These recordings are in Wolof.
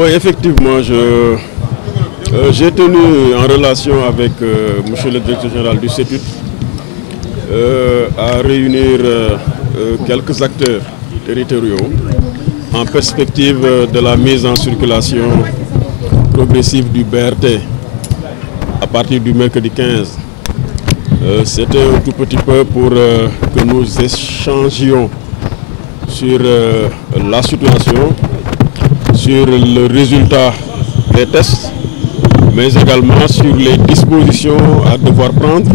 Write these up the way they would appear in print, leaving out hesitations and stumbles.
Oui, effectivement, j'ai tenu en relation avec monsieur le directeur général du CETUD à réunir quelques acteurs territoriaux en perspective de la mise en circulation progressive du BRT à partir du mercredi 15. C'était un tout petit peu pour que nous échangions sur la situation, sur le résultat des tests, mais également sur les dispositions à devoir prendre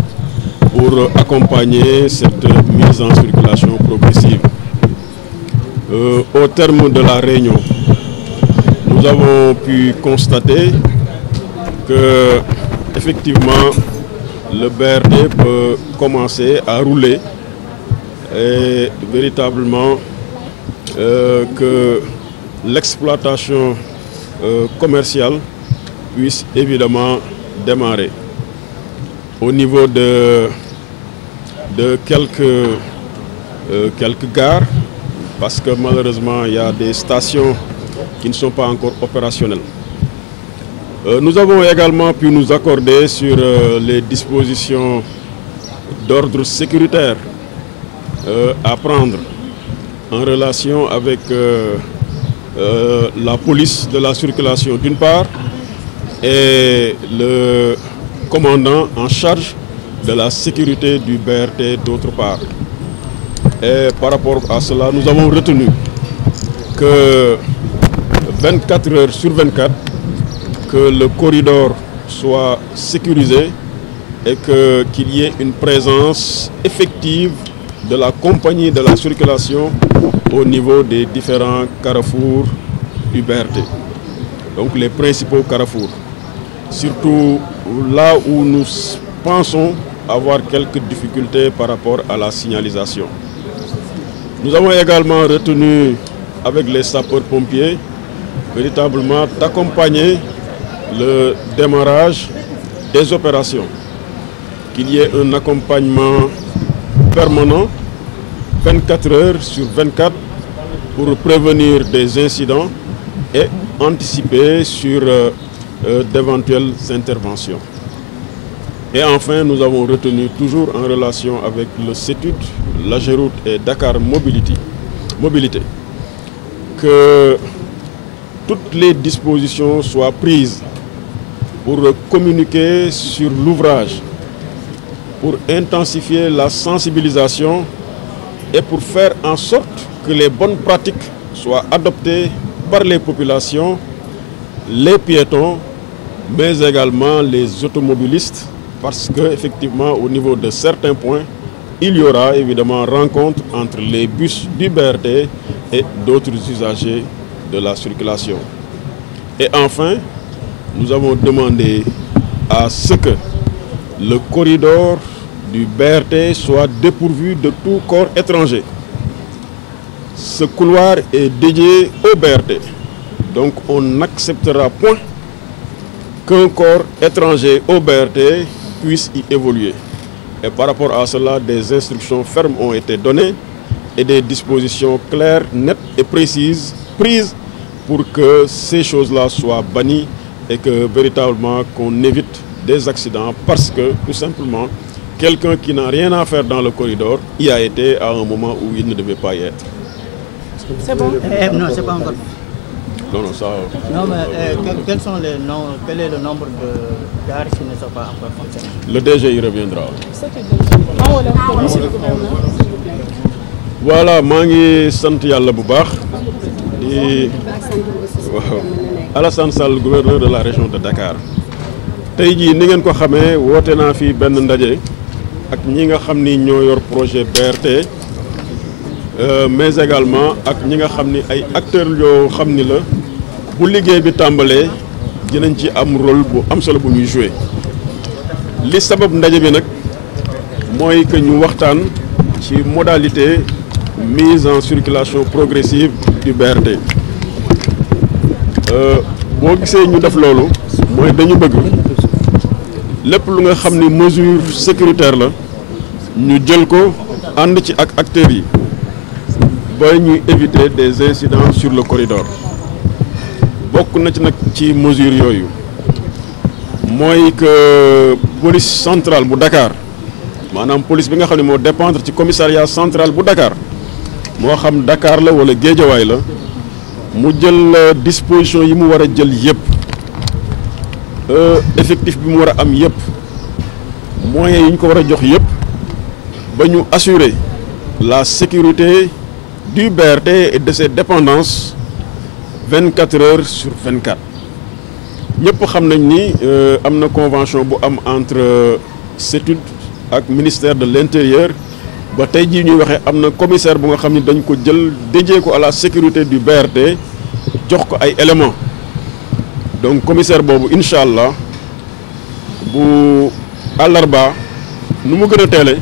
pour accompagner cette mise en circulation progressive. Au terme de la réunion, nous avons pu constater que, effectivement, le BRT peut commencer à rouler et véritablement que l'exploitation commerciale puisse évidemment démarrer. Au niveau de quelques gares, parce que malheureusement il y a des stations qui ne sont pas encore opérationnelles. Nous avons également pu nous accorder sur les dispositions d'ordre sécuritaire à prendre en relation avec la police de la circulation d'une part et le commandant en charge de la sécurité du BRT d'autre part. Et par rapport à cela, nous avons retenu que 24 heures sur 24, que le corridor soit sécurisé et qu'il y ait une présence effective de la compagnie de la circulation au niveau des différents carrefours du BRT. Donc les principaux carrefours. Surtout là où nous pensons avoir quelques difficultés par rapport à la signalisation. Nous avons également retenu avec les sapeurs-pompiers véritablement d'accompagner le démarrage des opérations, qu'il y ait un accompagnement permanent 24 heures sur 24 pour prévenir des incidents et anticiper sur d'éventuelles interventions. Et enfin, nous avons retenu toujours en relation avec le CETUD, l'AGEROUTE et Dakar Mobilité que toutes les dispositions soient prises pour communiquer sur l'ouvrage, pour intensifier la sensibilisation et pour faire en sorte que les bonnes pratiques soient adoptées par les populations, les piétons, mais également les automobilistes, parce qu'effectivement, au niveau de certains points, il y aura évidemment rencontre entre les bus du BRT et d'autres usagers de la circulation. Et enfin, nous avons demandé à ce que le corridor du BRT soit dépourvu de tout corps étranger. Ce couloir est dédié au BRT. Donc on n'acceptera point qu'un corps étranger au BRT puisse y évoluer. Et par rapport à cela, des instructions fermes ont été données et des dispositions claires, nettes et précises prises pour que ces choses-là soient bannies et que véritablement qu'on évite des accidents parce que tout simplement quelqu'un qui n'a rien à faire dans le corridor y a été à un moment où il ne devait pas y être. C'est bon? Non, c'est pas encore. Non, ça... Non, mais quels sont les noms, quel est le nombre de gares qui ne sont pas encore fonctionnelles? Le DG y reviendra. Voilà, maa ngi sant yàlla bu baax di waaw Alassane Sall, gouverneur de la région de Dakar. Tey jii ni ngeen ko xamee woote naa fi benn ndaje ak ñi nga xam ni ñoo yor projet BRT mais également ak ñi nga xam ni ay acteurs yoo xam ni la bu liggéey bi tàmbalee dinañ ci am rôle bu am solo bu ñuy jouer. Li sabab ndaje bi nag mooy que ñu waxtaan ci modalité mise en circulation progressive du BRT. Boo gisee ñu def loolu mooy dañu bëgg lépp lu nga xam ni mesure sécuritaire la ñu jël ko ànd ci ak acteurs yi ba ñuy éviter des incidents sur le corridor. bokk na ci nag ci mesure yooyu mooy que police centrale bu Dakar maanaam police bi nga xam ne moo dépendre ci commissariat central bu Dakar moo xam Dakar la wala Géejawaay la mu jël disposition yi mu war a jël yëpp effectif bi mu war a am yëpp moyens yi ñu ko war a jox yëpp ba ñu assurer la sécurité du BRT et de ses dépendances 24 heures sur 24 ñëpp xam nañ ni am na convention bu am entre CETUD ak ministère de l'intérieur ba tey jii ñuy waxee am na commissaire bu nga xam ni dañ ko jël dédié ko à la sécurité du BRT jox ko ay éléments donc commissaire boobu incha allah bu àllarba nu mu gën a teele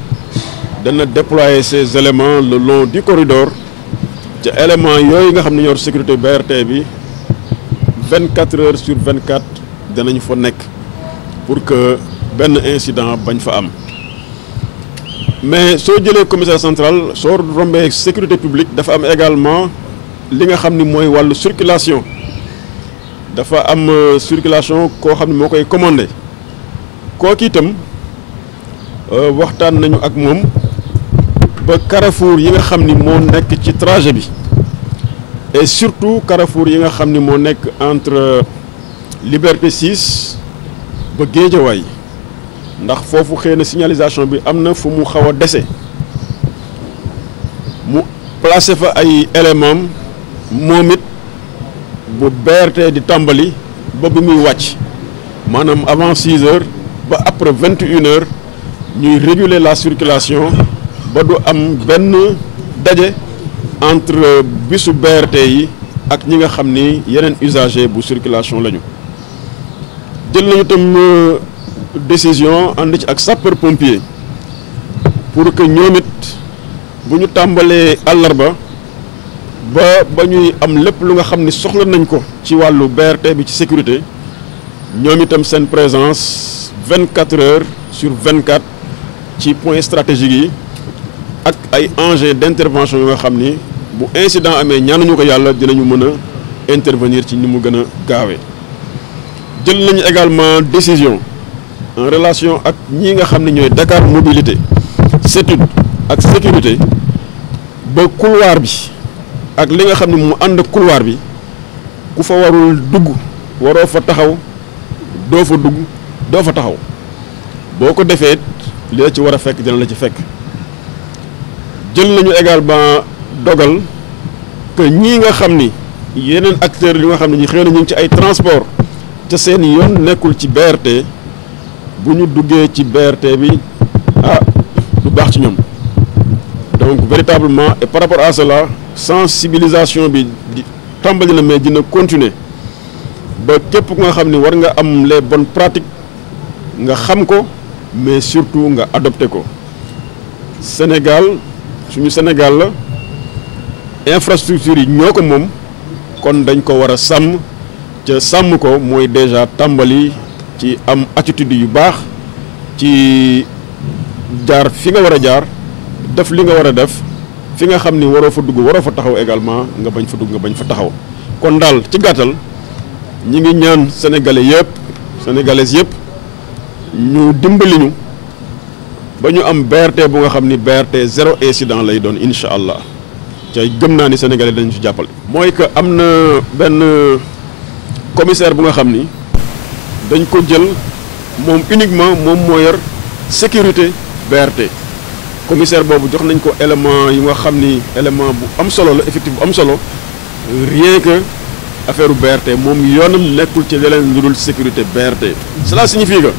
dana déployer ces éléments le long du corridor ca éléments yooyu nga xam ne ñor sécurité BRT bi 24 heures sur 24 danañ fa nekk pour que benn incident bañ fa am mais soo jëlee commissaire central soo rombee sécurité publique dafa am également li nga xam ni mooy wàllu circulation dafa am circulation koo xam ne moo koy commandé kooku itam waxtaan nañu ak moom ba carrefour yi nga xam ni moo nekk ci trajet bi et surtout carrefour yi nga xam ni moo nekk entre Liberté 6 ba Guédiawaye ndax foofu xëy na signalisation bi am na fu mu xaw a dese mu placé fa ay éléments moom it bu BRT di tàmbali ba bi muy wàcc maanaam avant 6 heures ba après 21 heures ñuy réguler la circulation ba du am benn daje entre bisu BRT yi ak ñi nga xam ni yeneen usager bu circulation lañu jël nañu tam décision ànd ci ak sapeur pompier pour que ñoom it bu ñu tàmbalee àllarba ba ñuy am lépp lu nga xam ni soxla nañ ko ci wàllu BRT bi ci sécurité ñoom itam seen présence 24 heures sur 24 ci point stratégique yi ak ay engins d'intervention yu nga xam ni bu incident amee ñaanuñu ko yàlla dinañu mën a intervenir ci ni mu gën a gaawee jël nañu également décision en relation ak ñi nga xam ne ñooy Dakar mobilité CETUD ak sécurité ba couloir bi ak li nga xam ne mu ànd couloir bi ku fa warul dugg waroo fa taxaw doo fa dugg doo fa taxaw boo ko defee li la ci war a fekk dina la ci fekk jël nañu également dogal que ñii nga xam ni yeneen acteurs yi nga xam ne ñi xëy na ñu ngi ci ay transport te seen yoon nekkul ci BRT bu ñu duggee ci BRT bi du baax ci ñoom donc véritablement et par rapport à cela sensibilisation bi di tàmbali na mais dina continuer ba képp ku nga xam ni war nga am les bonnes pratiques nga xam ko mais surtout nga adopté ko Sénégal suñu Sénégal la infrastructure yi ñoo ko moom kon dañ ko war a sàmm ca sàmm ko mooy déjà tàmbali ci am attitude yu baax ci jaar fi nga war a jaar def li nga war a def fi nga xam ni waroo fa dugg waroo fa taxaw également nga bañ fa dugg nga bañ fa taxaw kon daal ci gàttal ñi ngi ñaan sénégalais yëpp sénégalaises yëpp ñu dimbali ñu ba ñu am BRT bu nga xam ni BRT zéro incident lay doon incha allah cay gëm naa ni sénégalais dañu ci jàppale. mooy que am na benn commissaire bu nga xam ni dañ ko jël moom uniquement moom moo yor sécurité BRT commissaire boobu jox nañ ko élément yi nga xam ni élément bu am solo la effectif bu am solo rien que affaire BRT moom yoonam nekkul ci leneen lu dul sécurité BRT. cela signifie que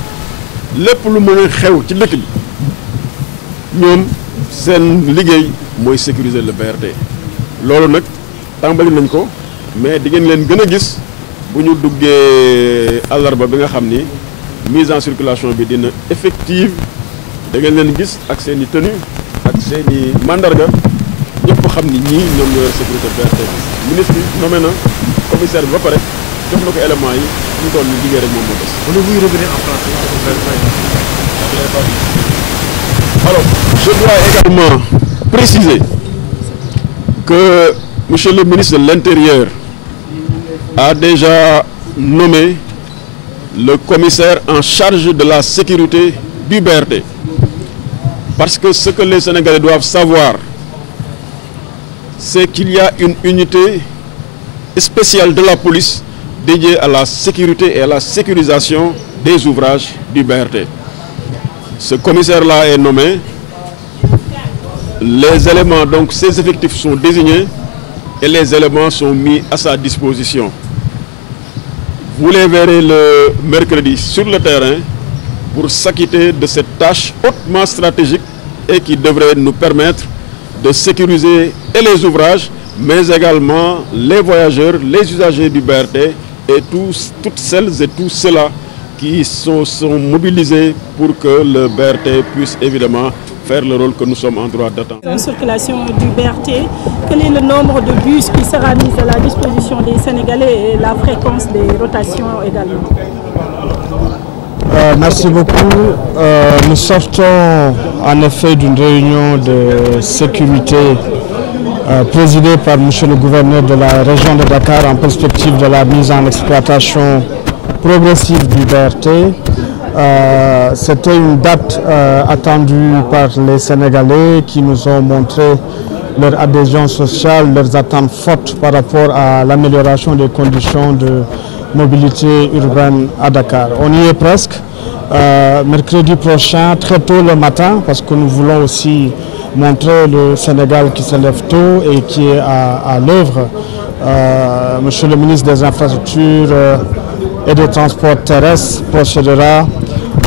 lépp lu mën a xew ci dëkk bi ñoom seen liggéey mooy sécuriser le BRT loolu nag tàmbali nañ ko mais di ngeen leen gën a gis bu ñu duggee àllarba bi nga xam ni mise en circulation bi dina effective da ngeen leen gis ak seen i tenue ak seen i mandarga ñëpp xam ni ñii ñoom ñoo yor sécurité BRT bi ministre bi nommé na commissaire bi ba pare jox na ko éléments yi ñu toll ni liggéey rek moom moo des. Voulez-vous revenir en français? Alors, je dois également préciser que monsieur le ministre de l'Intérieur a déjà nommé le commissaire en charge de la sécurité du BRT. Parce que ce que les Sénégalais doivent savoir, c'est qu'il y a une unité spéciale de la police dédiée à la sécurité et à la sécurisation des ouvrages du BRT. Ce commissaire-là est nommé. Les éléments, donc ces effectifs sont désignés et les éléments sont mis à sa disposition. Vous les verrez le mercredi sur le terrain pour s'acquitter de cette tâche hautement stratégique et qui devrait nous permettre de sécuriser et les ouvrages, mais également les voyageurs, les usagers du BRT et toutes celles et tous ceux-là qui sont mobilisés pour que le BRT puisse évidemment faire le rôle que nous sommes en droit d'attendre. En circulation du BRT, quel est le nombre de bus qui sera mis à la disposition des Sénégalais et la fréquence des rotations également? Merci beaucoup. Nous sortons en effet d'une réunion de sécurité présidée par M. le gouverneur de la région de Dakar en perspective de la mise en exploitation progressive du BRT. C'était une date attendue par les Sénégalais qui nous ont montré leur adhésion sociale, leurs attentes fortes par rapport à l'amélioration des conditions de mobilité urbaine à Dakar. On y est presque. Mercredi prochain, très tôt le matin, parce que nous voulons aussi montrer le Sénégal qui se lève tôt et qui est à l'œuvre. Monsieur le ministre des Infrastructures et des Transports terrestres procédera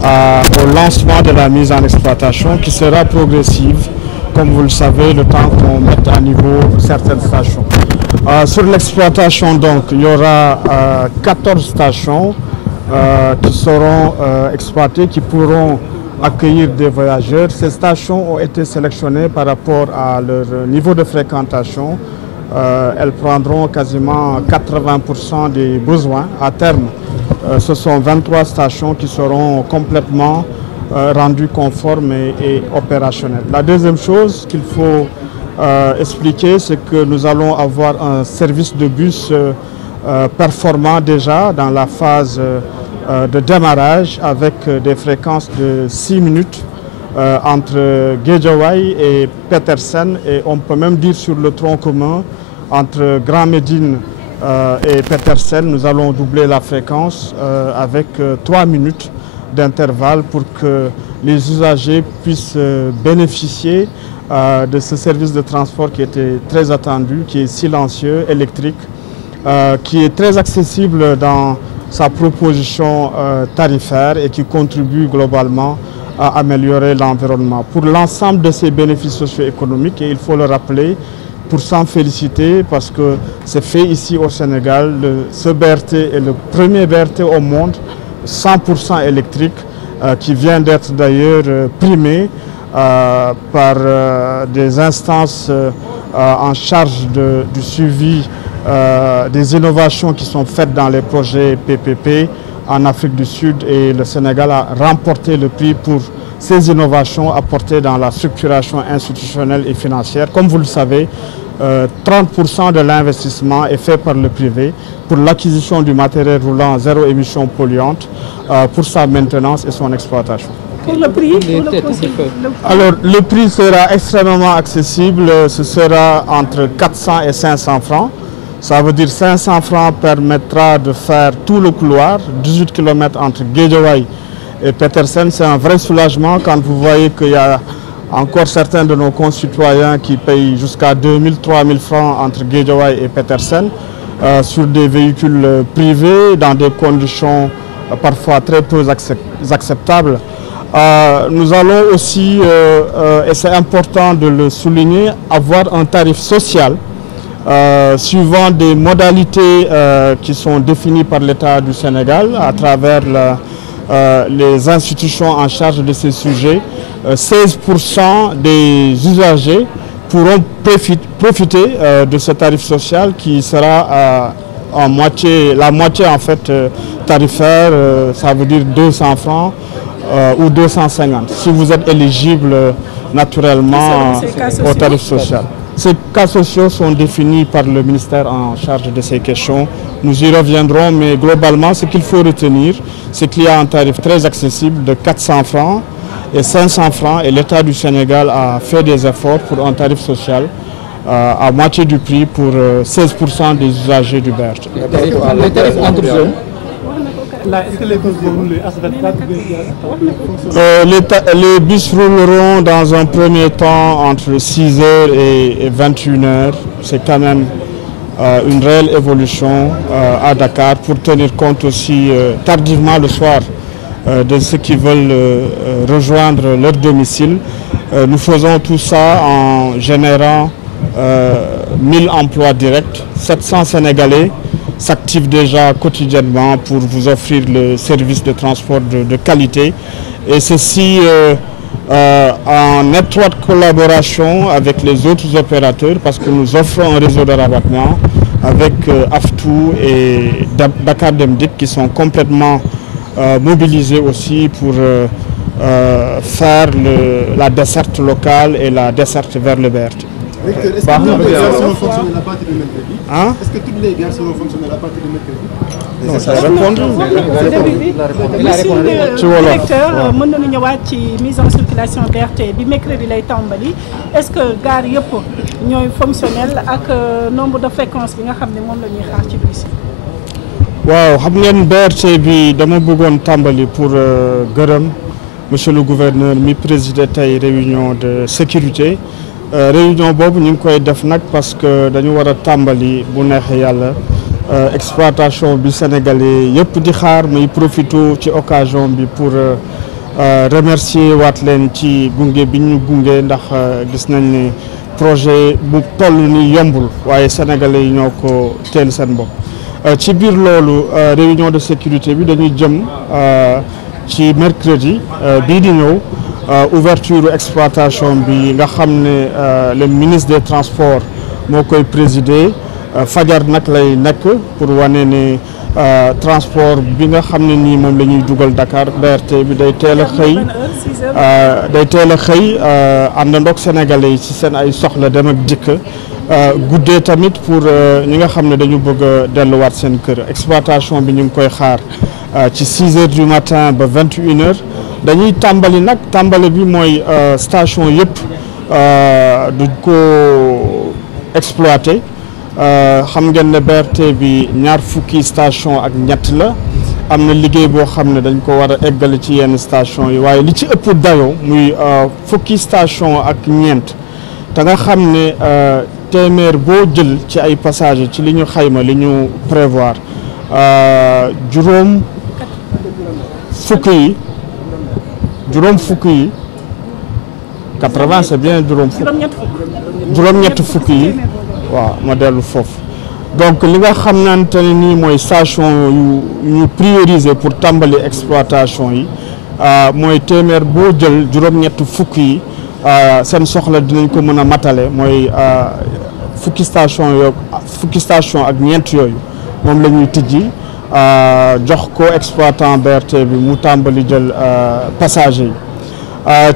au lancement de la mise en exploitation qui sera progressive, comme vous le savez, le temps qu'on mette à niveau certaines stations. Sur l'exploitation, donc, il y aura 14 stations qui seront exploitées, qui pourront accueillir des voyageurs. Ces stations ont été sélectionnées par rapport à leur niveau de fréquentation. Elles prendront quasiment 80% des besoins à terme. Ce sont 23 stations qui seront complètement rendues conformes et opérationnelles. La deuxième chose qu'il faut expliquer, c'est que nous allons avoir un service de bus performant déjà dans la phase de démarrage avec des fréquences de 6 minutes entre Guédiawaye et Petersen, et on peut même dire sur le tronc commun entre Grand Médine et Petersen, nous allons doubler la fréquence avec 3 minutes d'intervalle pour que les usagers puissent bénéficier de ce service de transport qui était très attendu, qui est silencieux, électrique, qui est très accessible dans sa proposition tarifaire et qui contribue globalement à améliorer l'environnement. Pour l'ensemble de ces bénéfices socio-économiques, et il faut le rappeler, pour s'en féliciter, parce que c'est fait ici au Sénégal, ce BRT est le premier BRT au monde 100% électrique, qui vient d'être d'ailleurs primé par des instances en charge du suivi des innovations qui sont faites dans les projets PPP en Afrique du Sud, et le Sénégal a remporté le prix pour ces innovations apportées dans la structuration institutionnelle et financière. Comme vous le savez, 30% de l'investissement est fait par le privé pour l'acquisition du matériel roulant zéro émission polluante, pour sa maintenance et son exploitation. Pour le prix, alors le prix sera extrêmement accessible, ce sera entre 400 et 500 francs. Ça veut dire 500 francs permettra de faire tout le couloir, 18 km entre Guédiawaye et Petersen. C'est un vrai soulagement quand vous voyez qu'il y a encore certains de nos concitoyens qui payent jusqu'à 2000, 3000 francs entre Guédiawaye et Petersen sur des véhicules privés dans des conditions parfois très peu acceptables. Nous allons aussi, et c'est important de le souligner, avoir un tarif social suivant des modalités qui sont définies par l'État du Sénégal à travers les institutions en charge de ces sujets. 16% des usagers pourront profiter de ce tarif social qui sera la moitié en fait tarifaire, ça veut dire 200 francs ou 250, si vous êtes éligible naturellement au tarif social. Ces cas sociaux sont définis par le ministère en charge de ces questions. Nous y reviendrons, mais globalement, ce qu'il faut retenir, c'est qu'il y a un tarif très accessible de 400 francs et 500 francs, et l'État du Sénégal a fait des efforts pour un tarif social à moitié du prix pour 16% des usagers du BRT. Les tarifs entre jeunes. Est-ce que les bus vont rouler les bus rouleront dans un premier temps entre 6h et 21h. C'est quand même une réelle évolution à Dakar pour tenir compte aussi tardivement le soir de ceux qui veulent rejoindre leur domicile. Nous faisons tout ça en générant 1000 emplois directs. 700 Sénégalais s'activent déjà quotidiennement pour vous offrir le service de transport de qualité, et ceci en étroite collaboration avec les autres opérateurs, parce que nous offrons un réseau de rabattement avec Aftou et Dakar Dem Dikk qui sont complètement mobilisés aussi pour faire la desserte locale et la desserte vers le BRT. Est-ce que toutes les gares seront fonctionnelles à partir du mercredi? Est-ce que toutes les gares seront fonctionnelles à partir du mercredi? Non, ça répond. Directeur, mën nañu ñëwaat ci mise en circulation BRT bi mercredi lay tàmbali. Est-ce que gare yëpp ñooy fonctionnel ak nombre de fréquences bi nga xam ne moom la ñuy xaar ci bus yi? waaw xam ngeen BRT bi dama bëggoon tàmbali pour gërëm monsieur le gouverneur mi présidé tey réunion de sécurité. Réunion boobu ñu ngi koy def nag parce que dañu war a tàmbali bu neexee yàlla exploitation bi sénégalais yëpp di xaar, muy profité ci occasion bi pour remercier waat leen ci gunge bi ñu gunge, ndax gis nañ ne projet bu toll ni yombul, waaye sénégalais yi ñoo ko teel seen bopp. Ci biir loolu réunion de sécurité bi dañuy jëm ci mercredi bii di ñëw. Ouverture exploitation bi nga xam ne le ministre des transports moo koy présider, fajar nag lay nekk pour wane ne transport bi nga xam ne nii moom la ñuy dugal Dakar BRT bi day teel a xëy àndandoog sénégalais yi ci seen ay soxla dem ak dikk, guddee tamit pour ñi nga xam ne dañu bëgg a delluwaat seen kër. Exploitation bi ñu ngi koy xaar ci 6h du matin ba 21h. dañuy tàmbali nag, tàmbali bi mooy station yëpp duñ ko exploité. Xam ngeen ne BRT bi ñaar fukki station ak ñett la, am na liggéey boo xam ne dañ ko war a eggale ci yenn station yi, waaye li ci ëpp dayoo muy fukki station ak ñeent, te nga xam ne téeméer boo jël ci ay passagers ci li ñu xayma, li ñu prévoir, juróom fukki yi 80 c'est bien juróom-ñett fukki yi waaw ma dellu foofu. Donc li nga xamante ne nii mooy station yu ñu prioriser pour tàmbali exploitation yi mooy téeméer boo jël juróom-ñett fukki yi seen soxla dinañ ko mën a matale, mooy fukki station ak ñeent yooyu moom la ñuy tijji jox ko exploitant BRT bi mu tàmbali jël passager yi.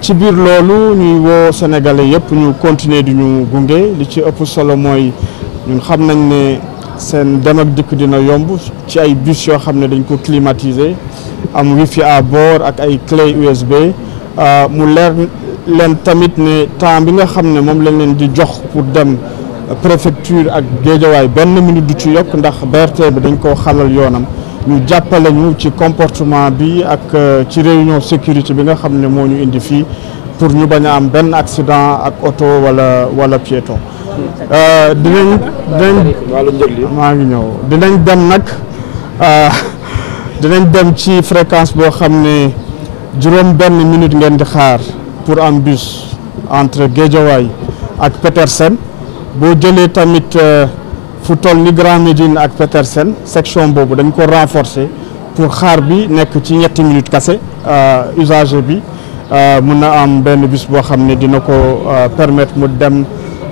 Ci biir loolu ñuy woo sénégalais yëpp ñu continuer di ñu gunge. Li ci ëpp solo mooy ñun xam nañ ne seen dem ak dikk dina yomb ci ay bus yoo xam ne dañ ko climatiser, am wifi à bord ak ay clé USB. Mu leer leen tamit ne temps bi nga xam ne moom lañ leen di jox pour dem préfecture ak Géejawaay benn minute du ci yokk, ndax BRT bi dañ koo xalal yoonam. Ñu jàppale ñu ci comportement bi ak ci réunion sécurité bi nga xam ne moo ñu indi fii pour ñu bañ a am benn accident ak oto wala piéton. Dinañ dem nag dinañ dem ci fréquence boo xam ne juróom benn minute ngeen di xaar pour am bus entre Guédiawaye ak Petersen. Boo jëlee tamit fu toll ni Grand Médine ak Petersen, section boobu dañ ko renforcer pour xaar bi nekk ci ñetti minutes kase. Usager bi mun na am benn bus boo xam ne dina ko permettre mu dem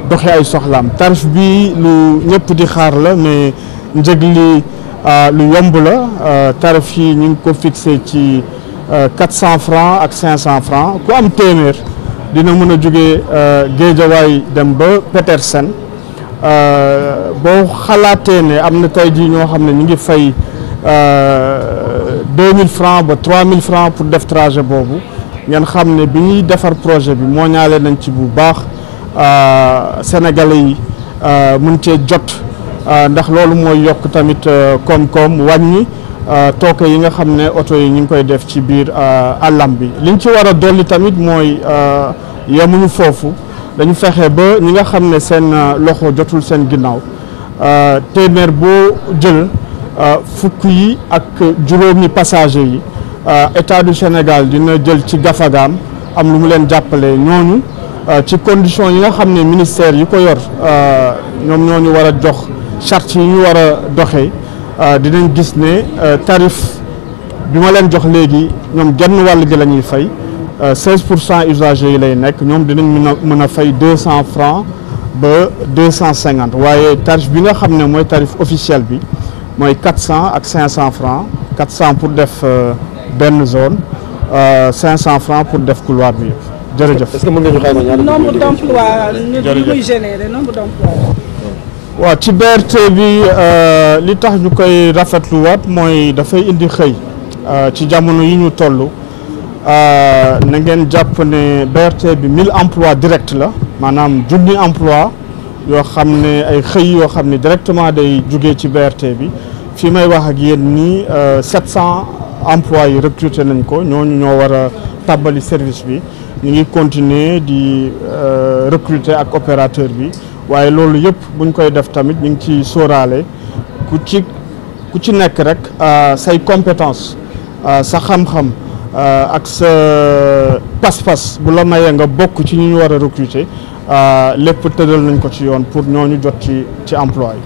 doxi ay soxlaam. Tarif bi lu ñëpp di xaar la, mais njëg li lu yomb la. Tarif yi ñu ngi ko fixé ci 400 francs ak 500 francs. Ku am téeméer dina mën a jógee Guédiawaye dem ba Petersen boo xalaatee ne am na tey jii ñoo xam ne ñu ngi fay 2000 francs ba 3000 francs pour def trajet boobu ngeen xam ne bi ñuy defar projet bi moo ñaale nañ ci bu baax sénégalais yi mën cee jot ndax loolu mooy yokk tamit koom-koom wàññi tooke yi nga xam ne oto yi ñu ngi koy def ci biir àllam bi liñ ci war a dolli tamit mooy yemuñu foofu dañu fexe ba ñi nga xam ne seen loxo jotul seen ginnaaw téeméer boo jël fukk yi ak juróomi passager yi état du Sénégal dina jël ci gafagaam am lu mu leen jàppale ñooñu ci condition yi nga xam ne ministère yi ko yor ñoom ñooñu war a jox charte yi ñu war a doxee dinañ gis ne tarif bi ma leen jox léegi ñoom genn wàll gi la ñuy fay 16% usagers yi lay nekk ñoom dinañ mën a fay 200 francs ba 250 waaye tarif bi nga xam ne mooy tarif officiel bi mooy 400 ak 500 francs 400 pour def benn zone 500 francs pour def couloir bi yëpp jërëjëf. est-ce que mën nga ñu xayma ñaata nombre d'emplois li muy générer nombre d'emplois. waaw ci BRT bi li tax ñu koy rafetluwaat mooy dafay indi xëy ci jamono yi ñu toll na ngeen jàpp ne BRT bi 1000 emplois direct la maanaam junni emploi yoo xam ne ay xëy yoo xam ne directement day jugee ci BRT bi fii may wax ak yéen nii 700 emplois yi recruter nañ ko ñooñu ñoo war a tàbbali service bi ñu ngi continuer di recruter ak opérateur bi waaye loolu yëpp buñ koy def tamit ñu ngi ci sóoraale ku ci nekk rek say compétence sa xam-xam ak sa pas-pas bu la mayee nga bokk ci ñu war a recruter lépp tëddal nañ ko ci yoon pour ñooñu jot ci emploi yi.